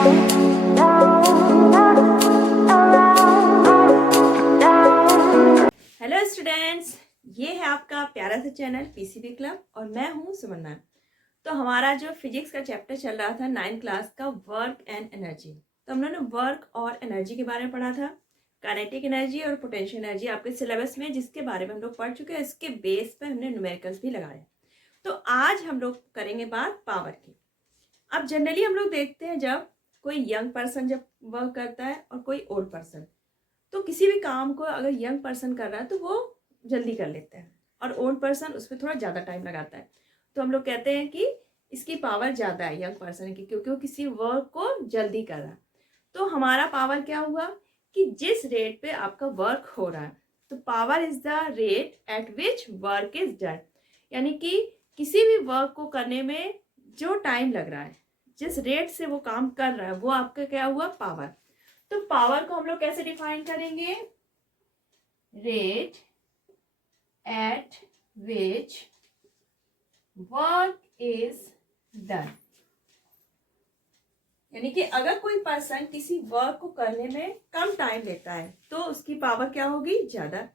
Hello students, ये है आपका प्यारा सा चैनल पीसीबी क्लब और मैं हूँ सुमन मैम। तो हमारा जो फिजिक्स का चैप्टर चल रहा था 9th क्लास का वर्क एंड एनर्जी, तो हम लोगों ने वर्क और एनर्जी के बारे में पढ़ा था। काइनेटिक एनर्जी और पोटेंशियल एनर्जी आपके सिलेबस में जिसके बारे में हम लोग पढ़ चुके हैं, इसके बेस पर हमने न्यूमेरिकल्स भी लगाए। तो आज हम लोग करेंगे बात पावर की। अब जनरली हम लोग देखते हैं जब कोई यंग पर्सन जब वर्क करता है और कोई ओल्ड पर्सन, तो किसी भी काम को अगर यंग पर्सन कर रहा है तो वो जल्दी कर लेते हैं और ओल्ड पर्सन उस पर थोड़ा ज़्यादा टाइम लगाता है। तो हम लोग कहते हैं कि इसकी पावर ज़्यादा है यंग पर्सन की, क्योंकि वो किसी वर्क को जल्दी कर रहा है। तो हमारा पावर क्या हुआ कि जिस रेट पे आपका वर्क हो रहा है, तो power is the rate at which work is done, यानी कि किसी भी वर्क को करने में जो टाइम लग रहा है, जिस रेट से वो काम कर रहा है, वो आपका क्या हुआ पावर। तो पावर को हम लोग कैसे डिफाइन करेंगे? Rate at which work is done, यानी कि अगर कोई पर्सन किसी वर्क को करने में कम टाइम लेता है तो उसकी पावर क्या होगी? ज्यादा।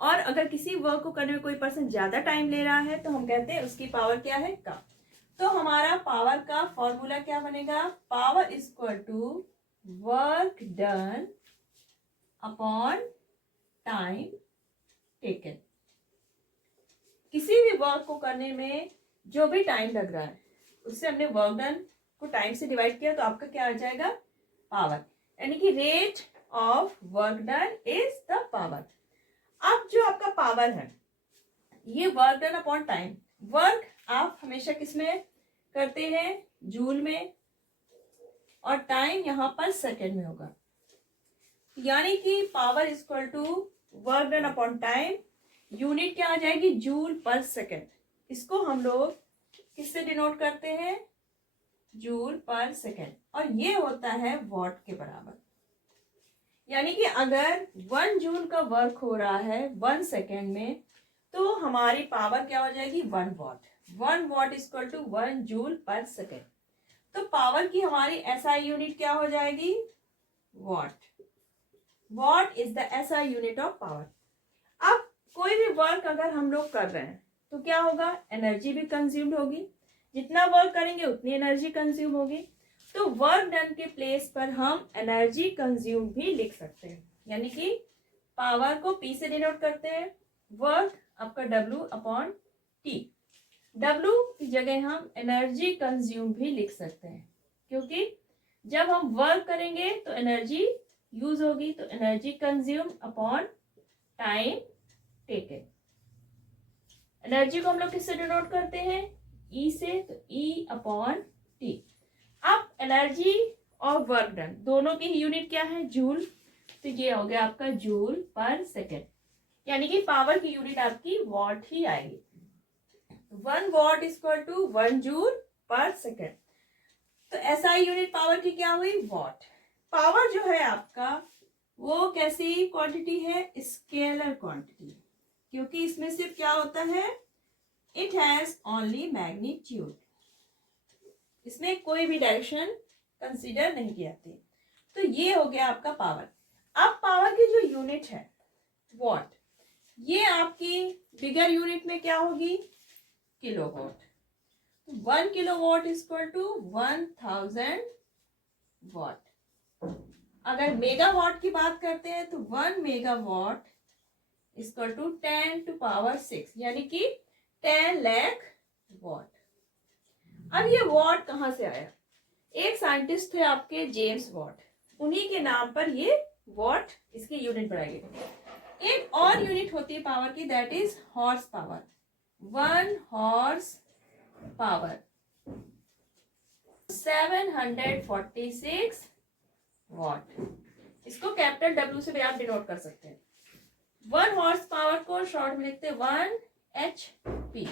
और अगर किसी वर्क को करने में कोई पर्सन ज्यादा टाइम ले रहा है तो हम कहते हैं उसकी पावर क्या है? कम। तो हमारा पावर का फॉर्मूला क्या बनेगा? Power is equal to work done upon time taken. किसी भी वर्क को करने में जो भी टाइम लग रहा है उससे हमने वर्क डन को टाइम से डिवाइड किया, तो आपका क्या आ जाएगा? पावर, यानी कि rate of work done is the power. अब जो आपका पावर है ये work done upon time. Work आप हमेशा किस में करते हैं? जूल में, और टाइम यहाँ पर सेकेंड में होगा, यानी कि power is equal to work done upon time. Unit क्या आ जाएगी? Joule per second. इसको हम लोग किससे डिनोट करते हैं? जूल पर सेकेंड, और ये होता है वॉट के बराबर। यानी कि अगर 1 जूल का वर्क हो रहा है 1 सेकेंड में, तो हमारी पावर क्या हो जाएगी? 1 watt. 1 watt is equal to 1 joule per second. तो पावर की हमारी एसआई यूनिट क्या हो जाएगी? Watt. Watt is the SI unit of power. अब कोई भी वर्क अगर हम लोग कर रहे हैं तो क्या होगा? एनर्जी भी कंज्यूम्ड होगी। जितना वर्क करेंगे उतनी एनर्जी कंज्यूम होगी। तो वर्क डन के प्लेस पर हम एनर्जी कंज्यूम भी लिख सकते हैं, यानी कि पावर को पी से डिनोट करते हैं, वर्क आपका डब्ल्यू अपॉन टी। डब्ल्यू की जगह हम एनर्जी कंज्यूम भी लिख सकते हैं, क्योंकि जब हम वर्क करेंगे तो एनर्जी यूज होगी, तो energy consume upon time taken. Energy को हम लोग किससे डिनोट करते हैं? ई से, तो ई अपॉन टी। अब एनर्जी और वर्क डन दोनों की यूनिट क्या है? जूल। तो ये हो गया आपका जूल पर सेकेंड, यानी कि पावर की यूनिट आपकी वॉट ही आएगी। 1 watt is equal to 1 joule per second. तो एसआई यूनिट पावर की क्या हुई? वॉट। पावर जो है आपका वो कैसी क्वांटिटी है? स्केलर क्वांटिटी, क्योंकि इसमें सिर्फ क्या होता है? इट हैज ओनली मैग्नीट्यूड, इसमें कोई भी डायरेक्शन कंसीडर नहीं की जाती। तो ये हो गया आपका पावर। अब पावर की जो यूनिट है वॉट, ये आपकी बिगर यूनिट में क्या होगी? Kilowatt. 1 kilowatt is equal to 1000 watt. अगर मेगावाट की बात करते हैं तो 1 megawatt is equal to 10 to power 6, यानी कि 10 लाख वॉट। अब ये वॉट कहां से आया? एक साइंटिस्ट थे आपके जेम्स वॉट, उन्हीं के नाम पर ये वॉट इसकी यूनिट बनाई गई। एक और यूनिट होती है पावर की, that is horse power. 1 horse power 746 what. इसको कैपिटल डब्ल्यू से भी आप डिनोट कर सकते हैं। 1 हॉर्स पावर को शॉर्ट में लिखते हैं 1 HP।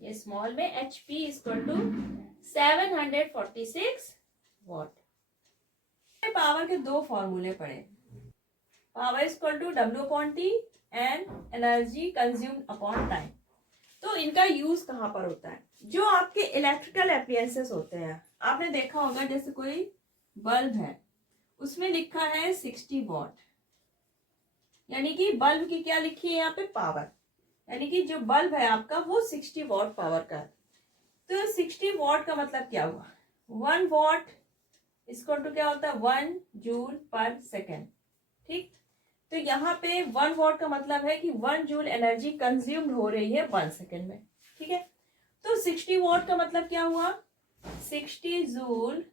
ये स्मॉल में HP equal to 746 watt. Power के दो फॉर्मूले पढ़े, power equal to W upon T and energy consumed upon time. तो इनका यूज कहाँ पर होता है? जो आपके इलेक्ट्रिकल एप्लायंसेस होते हैं, आपने देखा होगा जैसे कोई बल्ब है उसमें लिखा है 60 वॉट, यानी कि बल्ब की क्या लिखी है यहाँ पे, पावर, यानी कि जो बल्ब है आपका वो 60 वॉट पावर का है। तो 60 वॉट का मतलब क्या हुआ, 1 वॉट इसको टू क्या होता है 1 जूल पर सेकेंड। ठीक, तो यहाँ पे 1 वॉट का मतलब है कि 1 जूल एनर्जी कंज्यूम्ड हो रही है 1 सेकेंड में। ठीक है, तो 60 वॉट का मतलब क्या हुआ, 60 जूल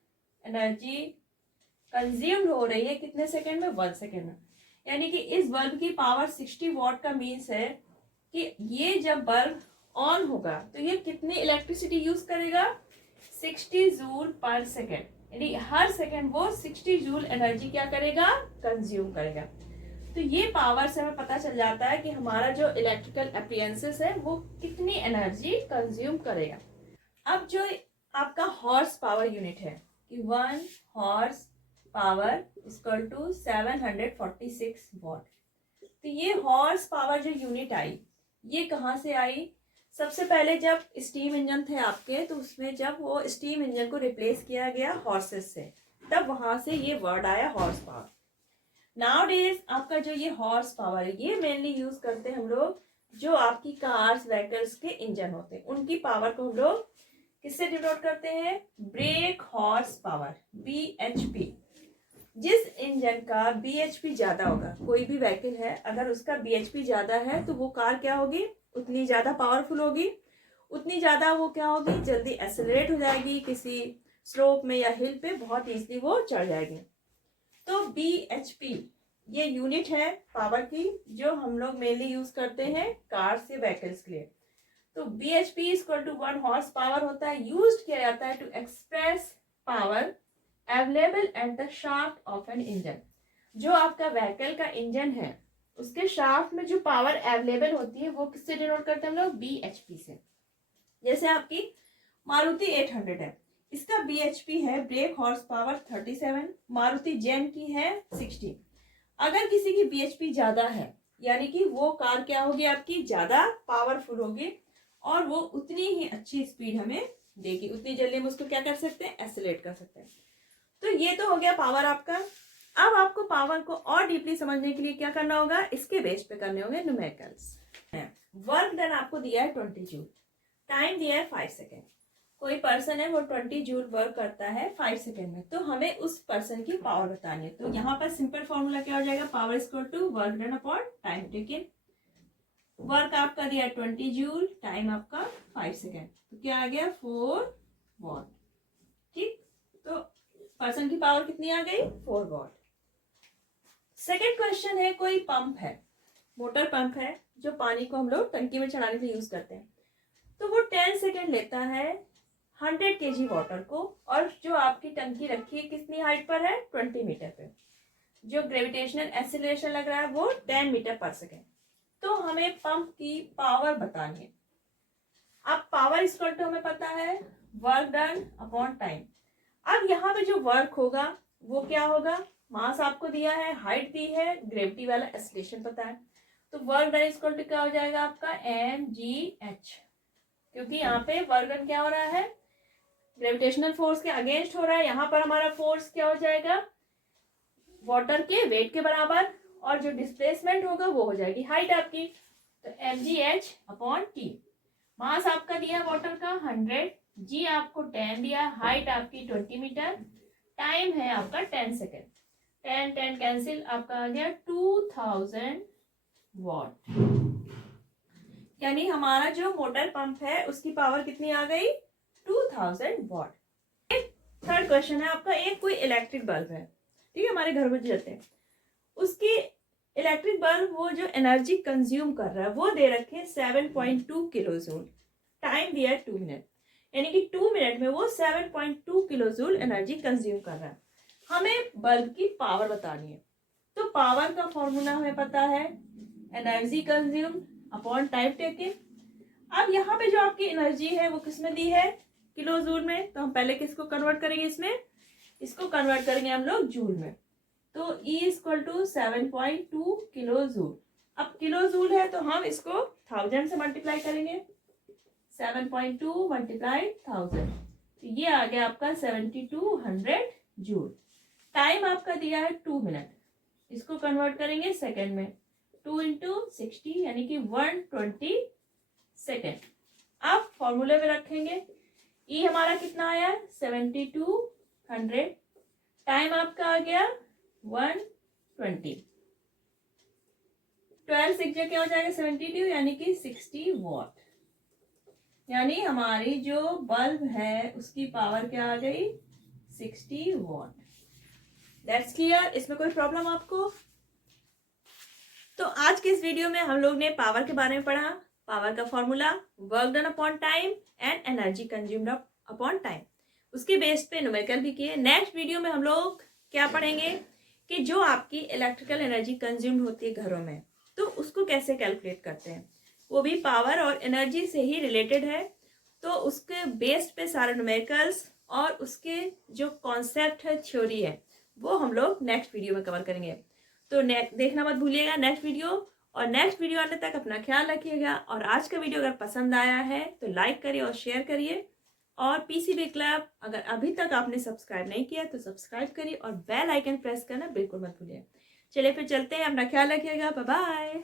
एनर्जी कंज्यूम्ड हो रही है कितने सेकेंड में, 1 सेकेंड में। यानी कि इस बल्ब की पावर 60 वॉट का मीन्स है कि ये जब बल्ब ऑन होगा तो ये कितनी इलेक्ट्रिसिटी यूज करेगा, 60 जूल पर सेकेंड, यानी हर सेकेंड वो 60 जूल एनर्जी क्या करेगा, कंज्यूम करेगा। तो ये पावर से हमें पता चल जाता है कि हमारा जो इलेक्ट्रिकल अप्लायंसेस है वो कितनी एनर्जी कंज्यूम करेगा। अब जो आपका हॉर्स पावर यूनिट है कि 1 horse power equal to 746 watt. तो ये हॉर्स पावर जो यूनिट आई ये कहाँ से आई, सबसे पहले जब स्टीम इंजन थे आपके तो उसमें जब वो स्टीम इंजन को रिप्लेस किया गया हॉर्सेस से तब वहां से ये वर्ड आया हॉर्स पावर। नाउ डेज आपका जो ये हॉर्स पावर है ये मेनली यूज करते हैं हम लोग जो आपकी कार्स व्हीकल्स के इंजन होते हैं उनकी पावर को हम लोग किससे डिनोट करते हैं, ब्रेक हॉर्स पावर, BHP। जिस इंजन का BHP ज्यादा होगा, कोई भी व्हीकल है अगर उसका BHP ज्यादा है तो वो कार क्या होगी, उतनी ज्यादा पावरफुल होगी, उतनी ज्यादा वो क्या होगी, जल्दी एक्सेलरेट हो जाएगी, किसी स्लोप में या हिल पे बहुत इजीली वो चढ़ जाएगी। तो BHP ये यूनिट है पावर की जो हम लोग मेनली यूज करते हैं कार से व्हीकल्स के लिए। तो BHP equal to 1 horse power होता है, यूज किया जाता है to express power available at the shaft of an engine. जो आपका व्हीकल का इंजन है उसके शाफ्ट में जो पावर अवेलेबल होती है वो किससे डिनोट करते हैं हम लोग, BHP से। जैसे आपकी मारुति 800 है, इसका BHP है ब्रेक हॉर्स पावर 37, मारुति जेन की है 60। अगर किसी की BHP ज्यादा है यानी कि वो कार क्या होगी आपकी, ज्यादा पावरफुल होगी और वो उतनी ही अच्छी स्पीड हमें देगी, उतनी जल्दी हम उसको क्या कर सकते हैं, एक्सेलरेट कर सकते हैं। तो ये तो हो गया पावर आपका। अब आपको पावर को और डीपली समझने के लिए क्या करना होगा, इसके बेस पे करने होंगे न्यूमेरिकल्स। वर्क डन आपको दिया है 20 जूल, टाइम दिया है 5 सेकेंड। कोई पर्सन है वो 20 जूल वर्क करता है 5 सेकेंड में, तो हमें उस पर्सन की पावर बतानी है। तो यहाँ पर सिंपल फॉर्मूला क्या हो जाएगा, power equal to work done upon time taken. Work आपका दिया 20 जूल, टाइम आपका 5 सेकेंड, तो क्या आ गया 4 वॉट। ठीक, तो पर्सन की पावर कितनी आ गई, 4 वॉट। सेकेंड क्वेश्चन है, कोई पंप है, मोटर पंप है जो पानी को हम लोग टंकी में चढ़ाने के लिए यूज करते हैं। तो वो 10 सेकेंड लेता है 100 kg वाटर को, और जो आपकी टंकी रखी है कितनी हाइट पर है, 20 मीटर पे। जो ग्रेविटेशनल एक्सीलरेशन लग रहा है वो 10 मीटर पर सेकेंड। तो हमें पंप की पावर बतानी है। अब पावर इक्वल टू हमें पता है वर्क डन अपॉन टाइम। अब यहाँ पे जो वर्क होगा वो क्या होगा, मास आपको दिया है, हाइट दी है, ग्रेविटी वाला एक्सीलरेशन पता है, तो वर्क डन इक्वल टू क्या हो जाएगा आपका mgh, क्योंकि यहाँ पे वर्क डन क्या हो रहा है, ग्रेविटेशनल फोर्स के अगेंस्ट हो रहा है। यहाँ पर हमारा फोर्स क्या हो जाएगा, वाटर के वेट के बराबर, और जो डिस्प्लेसमेंट होगा वो हो जाएगी हाइट आपकी, तो mgh अपॉन t। मास आपका दिया वाटर का 100, जी आपको 10 दिया, हाइट आपकी 20 मीटर, टाइम है आपका 10 सेकेंड। 10 कैंसिल, आपका आ गया 2000 वॉट। यानी हमारा जो मोटर पंप है उसकी पावर कितनी आ गई, 2000 वॉट। थर्ड क्वेश्चन है आपका, एक कोई इलेक्ट्रिक बल्ब है, ठीक है, हमारे घर में जलते हैं, उसकी इलेक्ट्रिक बल्ब वो जो एनर्जी कंज्यूम कर रहा है वो दे रखे 7.2 किलो जूल, टाइम दिया है 2 मिनट, यानी कि 2 मिनट में वो 7.2 किलो जूल एनर्जी कंज्यूम कर रहा है। हमें बल्ब की पावर बतानी है। तो पावर का फॉर्मूला हमें पता है, energy consume upon time taken. अब यहाँ पे जो आपकी एनर्जी है वो किसमें दी है, किलो जूल में, तो हम पहले किसको कन्वर्ट करेंगे, इसमें इसको कन्वर्ट करेंगे हम लोग जूल में। तो E equal to 7.2 kilo joule. अब किलो जूल है तो हम इसको 1000 से मल्टीप्लाई करेंगे, 7.2 मल्टीप्लाई 1000, तो ये आ गया आपका 7200 जूल। टाइम आपका दिया है 2 मिनट, इसको कन्वर्ट करेंगे सेकेंड में, 2 इंटू 60 यानी कि 120 सेकेंड। आप फॉर्मूले में रखेंगे, ई हमारा कितना आया 7200, टाइम आपका आ गया 120, 12 6 क्या हो जाएगा 72 यानी कि 60 वॉट। यानी हमारी जो बल्ब है उसकी पावर क्या आ गई 60 वॉट। दैट्स क्लियर, इसमें कोई प्रॉब्लम आपको? तो आज के इस वीडियो में हम लोग ने पावर के बारे में पढ़ा, पावर का formula, work done upon time and energy consumed upon time. उसके बेस पे न्यूमेरिकल भी किए। नेक्स्ट वीडियो में हम लोग क्या पढ़ेंगे कि जो आपकी इलेक्ट्रिकल एनर्जी कंज्यूम्ड होती है घरों में, तो उसको कैसे कैलकुलेट करते हैं, वो भी पावर और एनर्जी से ही रिलेटेड है। तो उसके बेस पे सारे न्यूमेरिकल्स और उसके जो कॉन्सेप्ट है, थ्योरी है, वो हम लोग नेक्स्ट वीडियो में कवर करेंगे। तो देखना मत भूलिएगा नेक्स्ट वीडियो, और नेक्स्ट वीडियो आने तक अपना ख्याल रखिएगा। और आज का वीडियो अगर पसंद आया है तो लाइक करिए और शेयर करिए, और पीसीबी क्लब अगर अभी तक आपने सब्सक्राइब नहीं किया तो सब्सक्राइब करिए और बेल आइकन प्रेस करना बिल्कुल मत भूलिए। चलिए फिर चलते हैं, अपना ख्याल रखिएगा, बाय बाय।